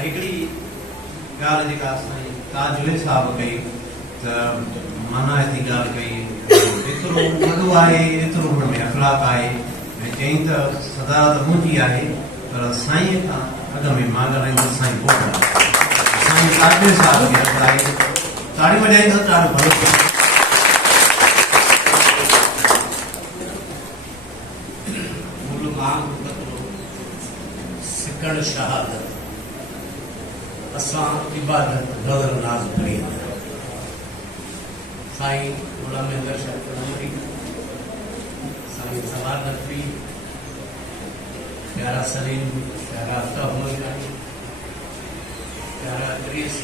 हिकिड़ी ॻाल्हि जेका साईं ताजुल साहब कई त माना थी ॻाल्हि कई एतिरो वॾो आहे एतिरो हुन में अख़लाक आहे ऐं चई त सदारत मुंहिंजी आहे पर साईं खां अॻ में मां ॻाल्हाईंदुसि साईं पोइ साईं ताजुल साहब खे ॻाल्हाए ताड़ी वॼाईंदुसि ॾाढो भलो सिकड़ शहादत असां इबादत नज़र नाज़ करी साईं गुलाम अहमद शाह कलमरी साईं सवार नकवी प्यारा सलीम प्यारा अफ्ताब प्यारा अदरीस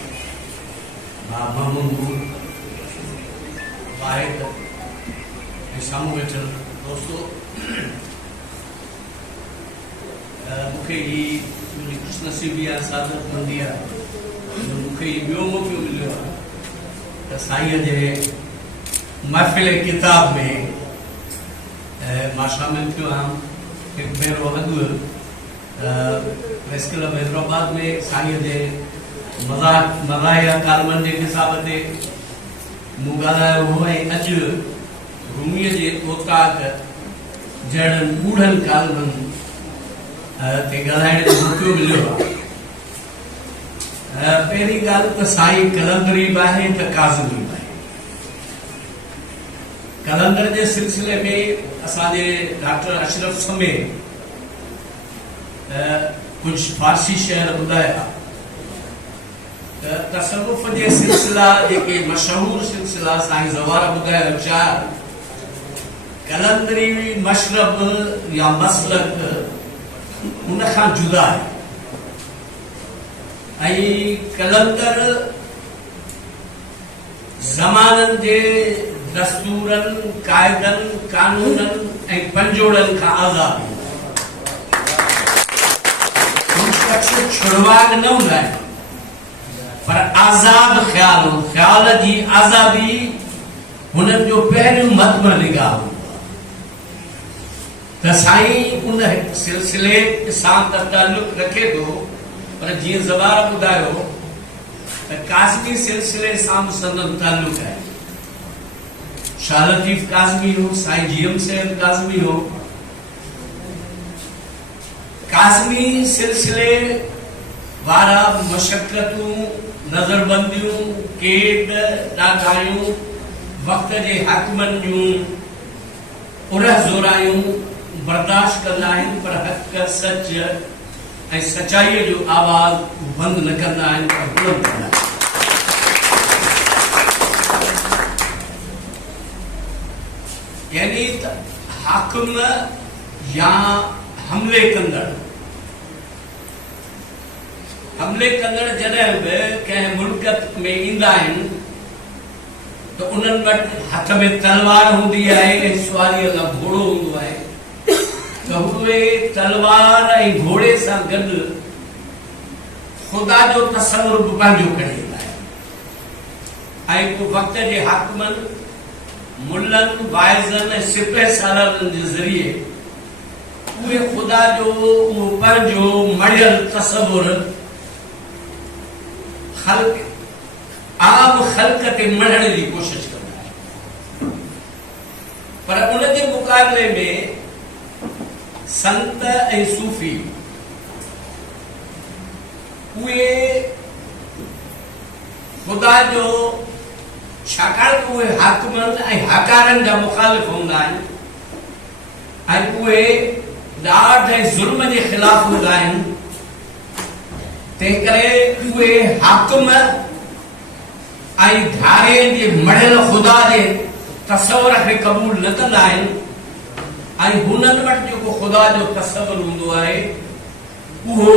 बाबा महमूद वाहिद ऐं साम्हूं वेठल दोस्तों मूंखे ही ख़ुशनसीबी आहे सादतमंदी आहे मूंखे ही ॿियो मौक़ो मिलियो आहे त साईं जे महफ़िल किताब में मां शामिल थियो आहियां। हिकु भेरो अॻु प्रेस क्लब हैदराबाद में साईं जे मज़ाहिया कालमनि जे हिसाब ते मूं ॻाल्हायो हो ऐं अॼु रूमीअ जे ओताक जहिड़नि ॿूढ़नि कालमनि ते ॻाल्हाइण जो मौक़ो मिलियो आहे। पहिरीं ॻाल्हि त साईं कलंदरी बि आहे त काज़मी बि आहे। कलंदर जे सिलसिले में असांजे डॉक्टर अशरफ समेत कुझु फारसी शहर ॿुधाया त तसव्वुफ़ जे सिलसिला जेके मशहूर सिलसिला साईं ज़वारा ॿुधाया चार कलंदरी मशरब या मसलक उन खां जुदा है। कलंदर ज़माननि जे दस्तूरनि क़ाइदनि कानूननि ऐं पंजोड़नि खां आज़ाद शख्स छुड़वाग न हूंदा आहिनि पर आज़ाद ख़्याल जी आज़ादी हुननि जो पहिरियों मदम निगाह त साईं उन सिलसिले सां त ताल्लुक़ रखे थो पर जीअं ज़वार ॿुधायो त काज़मी सिलसिले सां बि संदन ताल्लुक़ आहे। शाह लतीफ़ काज़मी हो, साईं जीएम सैद काज़मी हो। काज़मी सिलसिले वारा मशक्क़तूं नज़रबंदियूं केड ॾाढायूं वक़्त जे हाकिमनि जूं उरह ज़ोरायूं बर्दाश्त कंदा आहिनि पर हक़ सच ऐं सचाईअ जो आवाज़ बंदि न कंदा आहिनि पर बुलंद कंदा आहिनि। यानी त हाकिम या हमले कंदड़ जॾहिं बि कंहिं मुल्क में ईंदा आहिनि त उन्हनि वटि हथ में तलवार हूंदी आहे ऐं सुवारीअ लाइ घोड़ो हूंदो आहे त उहे तलवार ऐं घोड़े सां गॾु ख़ुदा जो तसवुर बि पंहिंजो करे ईंदा आहिनि ऐं पोइ वक़्त जे हाकिमनि मुल्लनि वाइज़नि ऐं सिपह सालारनि जे ज़रिए उहे ख़ुदा जो उहो पंहिंजो मड़ियल तसवुर आम ख़ल्क़ ते मढ़ण जी कोशिश कंदा आहिनि पर उन जे मुक़ाबले में संत ऐं सूफ़ी उहे ख़ुदा जो छाकाणि त उहे हाकिमनि ऐं हकारनि जा मुखालिफ़ हूंदा आहिनि ऐं उहे ॾाढ ऐं ज़ुल्म जे ख़िलाफ़ हूंदा आहिनि। तंहिं करे उहे हाकिम ऐं धारे जे मढ़ियल ख़ुदा जे तसवुर खे क़बूल न कंदा आहिनि ऐं हुननि वटि जेको ख़ुदा जो तसवुर हूंदो आहे उहो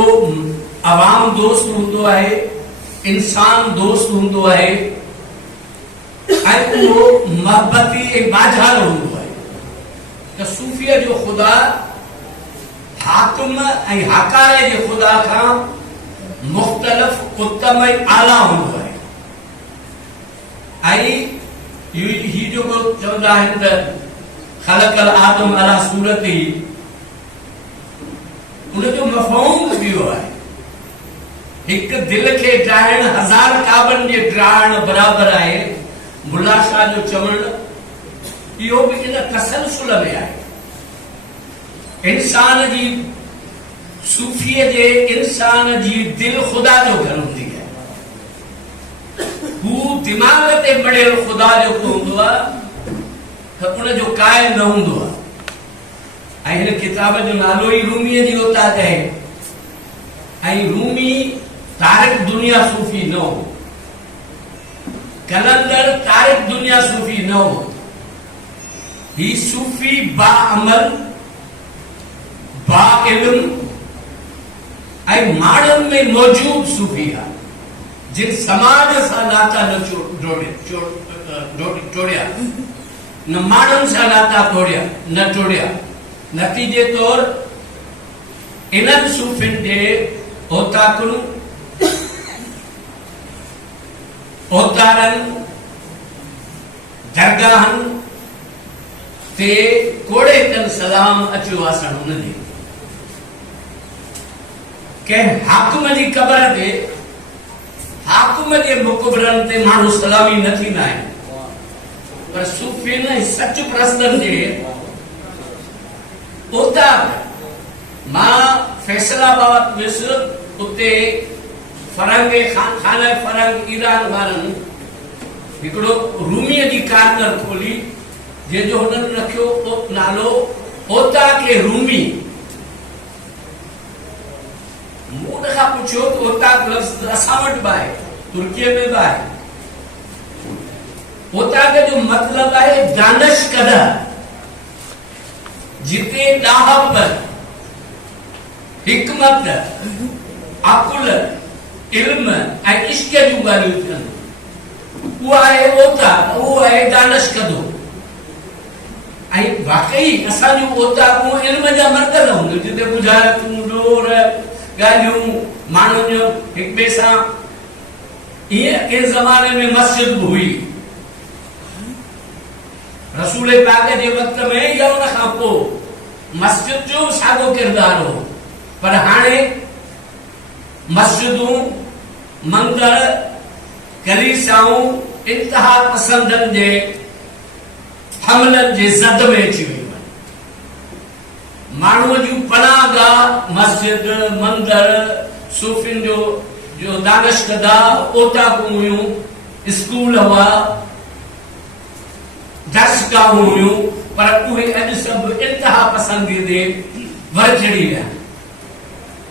अवाम दोस्त हूंदो आहे, इंसान दोस्त हूंदो आहे ऐं उहो मोहबती ऐं बाज़ार हूंदो आहे। त सूफ़ीअ जो ख़ुदा हाकिम ऐं हकारे जे ख़ुदा खां मुख़्तलिफ़ उत्तम ऐं आला हूंदो आहे। ऐं ही जेको चवंदा आहिनि त ख़लक़ल आदम अला सूरती उनजो मफ़हूम इहो आहे त एक दिल के ड्राइण 1000 काबन जे ड्राइण बराबर है। मुल्ला शाह जो चवण यो भी इन तसलसल में है। इंसान जी सूफीअ जे इंसान जी दिल खुदा जो घर हूंदी है। हू दिमाग ते मड़ियल खुदा जो हूंदो आहे त उन जो काय न हूंदो आहे। ऐं हिन किताब जो नालो ई रूमीअ जी औताद है। ऐं रूमी तारिक दुनिया सूफी न हो, कलंदर तारिक दुनिया सूफी न हो। ही सूफी बा अमल, बा इल्म ऐं माण्हुनि में मौजूद सूफी आहे, जिन समाज सां नाता न टोड़िया, न माण्हुनि सां नाता न टोड़िया। नतीजे तौर इन्हनि सूफियुनि जे औताकुनि, औतारनि, दरगाहनि ते कोड़े कन सलाम अचो आसण हुनजे। कंहिं हाकिम जी क़बर ते हाकिम जे मुक़बरनि ते माण्हू सलामी न थींदा आहिनि, पर सूफियुनि सच प्रस्तनि जे औतार। मां फैसलाबाद वियुसि, उते फरंग खाना फरंग ईरान वारनि हिकिड़ो रूमीअ जी कारगर खोली, जंहिंजो हुननि रखियो नालो ओता के रूमी। मूं उन खां पुछियो त ओता लफ़्ज़ असां वटि बि आहे, तुर्कीअ में बि आहे। ओता जो मतिलबु आहे दानिशकदा, जिते ॾाहप, हिकमत, अकुल, इल्म ऐं इश्क जूं ॻाल्हियूं थियनि, उहा आहे ओता, उहो आहे दानिशकदो। ऐं वाकई असांजूं ओताकूं इल्म जा मर्कज़ हूंदियूं, जिते बुझारतूं, डोर, ॻाल्हियूं, माण्हुनि जो हिक ॿिए सां। ईअं कंहिं ज़माने में मस्जिद बि हुई, रसूल पाक जे वक़्त में या उन खां पोइ मस्जिद जो साॻियो किरदार हो। पर हाणे मस्जिदूं, मंदर, कलीसाऊं इंतहा पसंदनि जे हमलनि जे ज़द में अची वियूं आहिनि। माण्हूअ जूं पनाहगाह मस्जिद, मंदर, सूफियुनि जो दानिशकदा, ओताकूं हुयूं, स्कूल हुआ, दर्शगाहूं हुयूं, पर उहे अॼु सभु इंतहा पसंदी ते वर चढ़ी विया।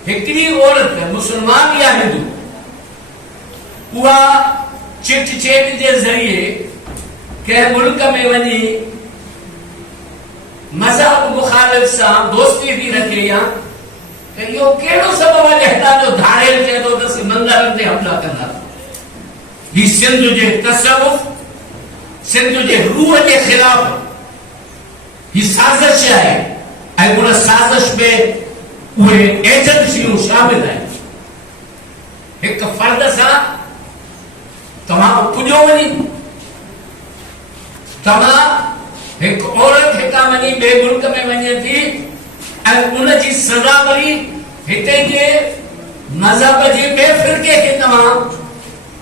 हिकिड़ी औरत मुस्लमान या हिंदू, उहा चिट चेट जे ज़रिए कंहिं मुल्क में वञी मज़हब मुखालिफ़ सां दोस्ती थी रखे, या त इहो कहिड़ो सबबु आहे हितां जो धाड़ेल चए थो त मंदरनि ते हमला कंदा। ही सिंध जे तसव्वुफ़, सिंध जे रूह जे ख़िलाफ़ ही साज़िश आहे, ऐं उन साज़िश में उहे एजेंसियूं शामिल आहिनि। हिक फर्द सां तव्हां पुॼो वञी, तव्हां हिकु औरत हितां वञी ॿिए मुल्क में वञे थी, ऐं उन जी सज़ा वरी हिते जे मज़हब जे ॿिए फ़िरके खे तव्हां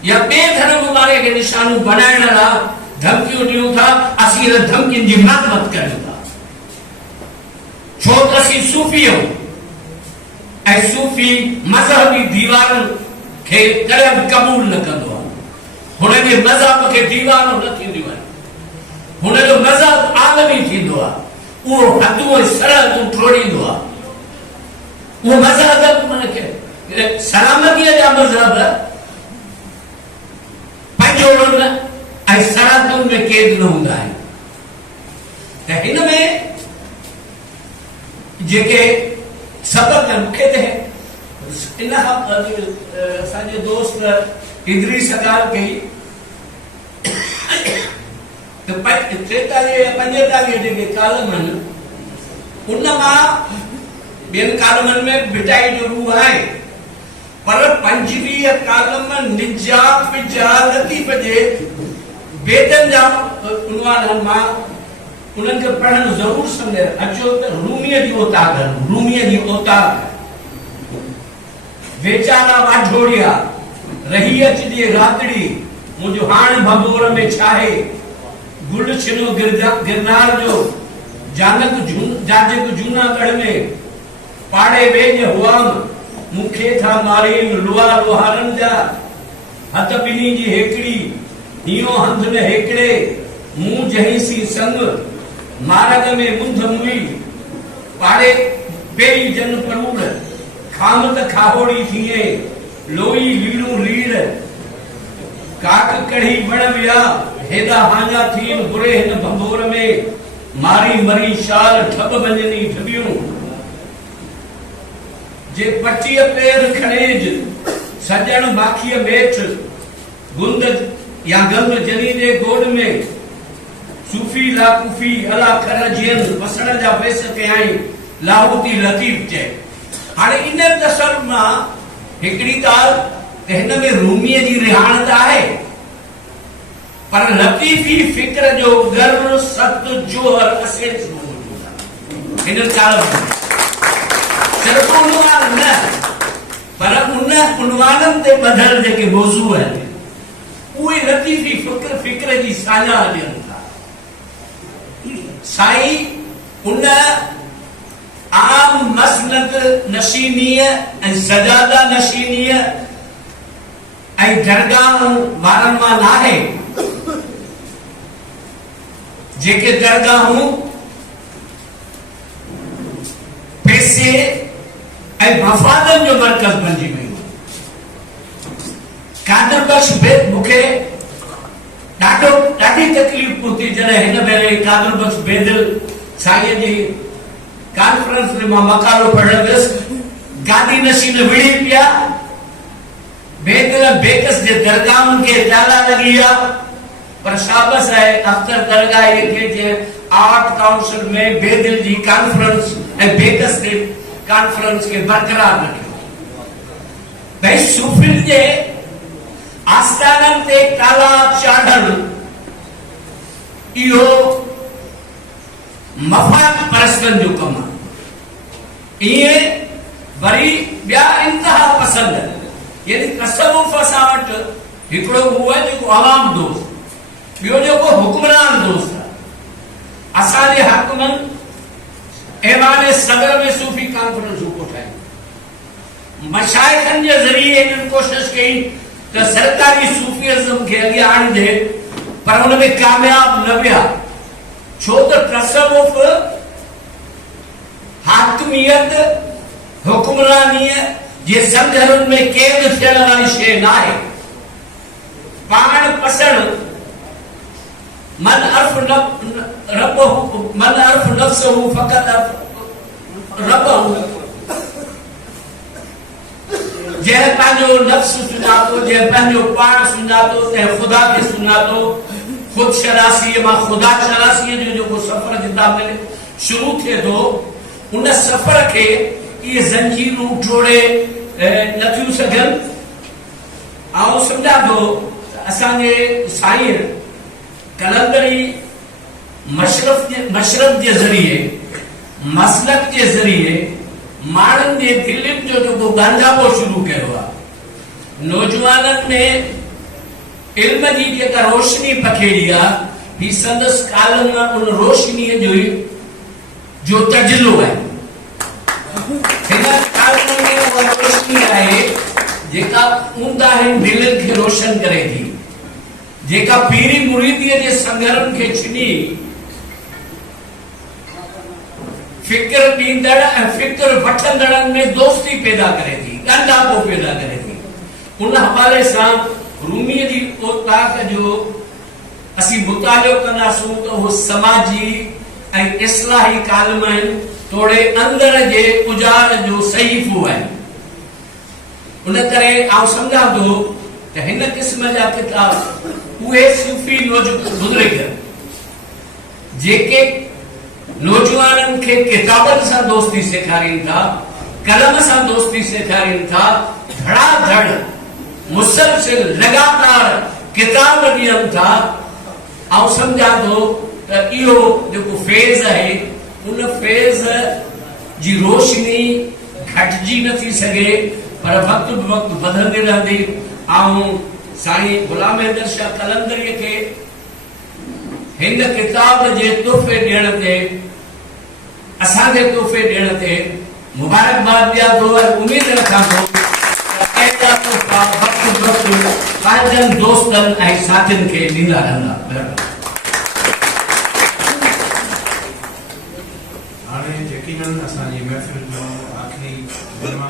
या ॿिए धर्म वारे खे निशानो बनाइण लाइ धमकियूं ॾियूं था। असीं इन धमकियुनि जी मरमत करियूं था, छो त असीं सूफ़ी आहियूं, ऐं सूफ़ी मज़हबी दीवारनि खे कॾहिं बि क़बूल न कंदो आहे। हुन जे मज़हब खे दीवारूं न थींदियूं आहिनि, हुनजो मज़हब आलमी थींदो आहे, उहो हदूं ऐं सरहदूं टोड़ींदो आहे। उहो मज़हब हुनखे सलामतीअ जा मज़हब पंजोड़नि ऐं सरहदुनि में क़ैद न हूंदा आहिनि। त हिन में जेके सबक मूंखे त इन खां असांजे दोस्त इदरीस ॻाल्हि कई त 43 या 45 जेके कालम आहिनि, उन मां ॿियनि कालमनि में बिटाई जो रूह आहे, पर 25 कालम निजात जा लतीफ़ जे बेदनि जा उनवान मां उन्हनि खे पढ़णु ज़रूर सम्झे। अचो त रूमीअ जी औताक, रूमीअ जी औताक वेचारा वाढोड़िया रही अचजे रातड़ी मुझो हाण भंबोर में छाहे गुल छिनो गिरनार जो जाजक जूनागढ़ में पाड़े वेज हुआम मुखे था मारीन लुआ लोहारन जा हथ बिनी जी हेकड़ी हियो हंध में हेकड़े मुंह जही सी संग मारग में मुंध मुई पाड़े पेई जन परूड़ खामत खाहोड़ी थिए लोई लीलू लीड़ काक कढ़ी बण विया हेदा हांजा थीन बुरे हिन भंबोर में मारी मरी शाल ठब वंजनी ठबियूं जे पटीअ पेर खणेज सजण बाखीअ मेठ गुंद या गंग जनी जे गोड़ में सूफी ला कुफी अला कर जियन वसण जा वेस कयाई लाहौती लतीफ चे हाणे इन तसर मां हिकड़ी ॻाल्हि त हिन में रूमीअ जी रिहाणत आहे पर लतीफी फिक्र जो गर्व सत जोहर असेंस मौजूद आहे हिन ॻाल्हि में सिर्फ़ उनवान न पर उन उनवाननि ते ॿधल जेके मौज़ू आहिनि उहे लतीफी फिक्र जी साझा ॾियनि था साईं उन आम मसनद नशीनीअ ऐं सजादा नशीनीअ ऐं दरगाहूं वारनि मां नाहे जेके दरगाहूं पैसे ऐं मफ़ादनि जो मर्कज़ बणिजी वियूं कादर बख्श मूंखे ॾाढी तकलीफ़ पहुती जॾहिं हिन भेरे कादर बख्श बेदिल साईं जी कॉन्फ्रेंस में मां मकालो पढ़ण वियुसि गादी नशीन विड़ी पिया बेदिल बेकस जे दरगाहनि खे ताला लॻी विया पर शाबस आहे अख्तर दरगाह खे जे आर्ट काउंसिल में बेदिल जी कॉन्फ्रेंस ऐं बेकस जे कॉन्फ्रेंस खे बरक़रार रखियो भई सूफियुनि जे आस्थाननि ते ताला चाढ़ण इहो मफ़ाद परस्तनि जो कमु आहे इएं वरी ॿिया इंतहा पसंद यानी तसव्वुफ़ असां वटि हिकिड़ो उहो आहे जेको आवाम दोस्त ॿियो जेको हुक्मरान दोस्त आहे असांजे हाकिमनि ऐवान सदर में सूफ़ी कॉन्फ्रेंसूं कोठायूं मशाइखनि जे ज़रिए इन्हनि कोशिश कई त सरकारी सूफियज़म खे अॻियां आणिजे पर हुन में कामयाब न विया छो त तसव्वुफ़ हाकिमियत हुक्मरानीअ जे संघरनि में कैद थियण वारी शइ न आहे पाण पसण मन अर्फ नफ्सहु फ़क़त रबहु जंहिं पंहिंजो नफ्स सुञातो जंहिं पंहिंजो पाण सुञातो तंहिं ख़ुदा खे सुञातो खुद शनासी मां खुदा शनासी जो जेको सफ़र जितां मिले शुरू थिए थो उन सफ़र खे इहे ज़ंजीरूं टोड़े नथियूं सघनि ऐं सम्झा थो असांजे साईं कलंदरी मशरफ जे ज़रिए मसलक जे ज़रिए माण्हुनि जे दिलनि जो जेको गांजाबो शुरू कयो आहे नौजवाननि में इल्म जी जेका रोशनी पखेड़ी आहे ही संदसि कालम उन रोशनीअ जो तजलो आहे हिन कालम में उहा रोशनी आहे जेका ऊंदा दिलनि खे रोशन करे थी जेका पीरी मुरीदीअ जे संगरनि खे छिनी फिक्र ॾींदड़ ऐं फिक्र वठंदड़नि में दोस्ती पैदा करे थी ॻंढापो पैदा करे थी उन हवाले सां रूमीअ जी ताक़त जो असीं मुतालो कंदासूं त उहो समाजी ऐं इस्लाही कालम आहिनि तोड़े अंदर जे उजाड़ जो सहीफ़ो आहे उन करे आउं सम्झां थो त हिन क़िस्म जा किताब उहे सूफ़ी बुज़ुर्ग जेके नौजवाननि खे किताबनि सां दोस्ती सेखारीनि था कलम सां दोस्ती सेखारीनि था धड़ाधड़ मुसलसिल लगातार किताब ॾियनि था ऐं सम्झां थो त इहो जेको फेज़ आहे उन फेज़ जी रोशनी घटिजी नथी सघे पर पर वक्त ब वक्त वधंदी रहंदी। आऊं साईं गुलाम हैदर शाह कलंदरी के हिंद किताब जे तोहफे ॾियण ते असांजे तोहफे ॾियण ते मुबारकबाद ॾियां थो ऐं उम्मीद रखां थो त अहिड़ा तोहफा वक्त ब वक्त पंहिंजनि दोस्तनि ऐं साथियुनि खे ॾींदा रहंदा। हाणे यकीनन असांजी महफ़िल जो आख़िरी जुमा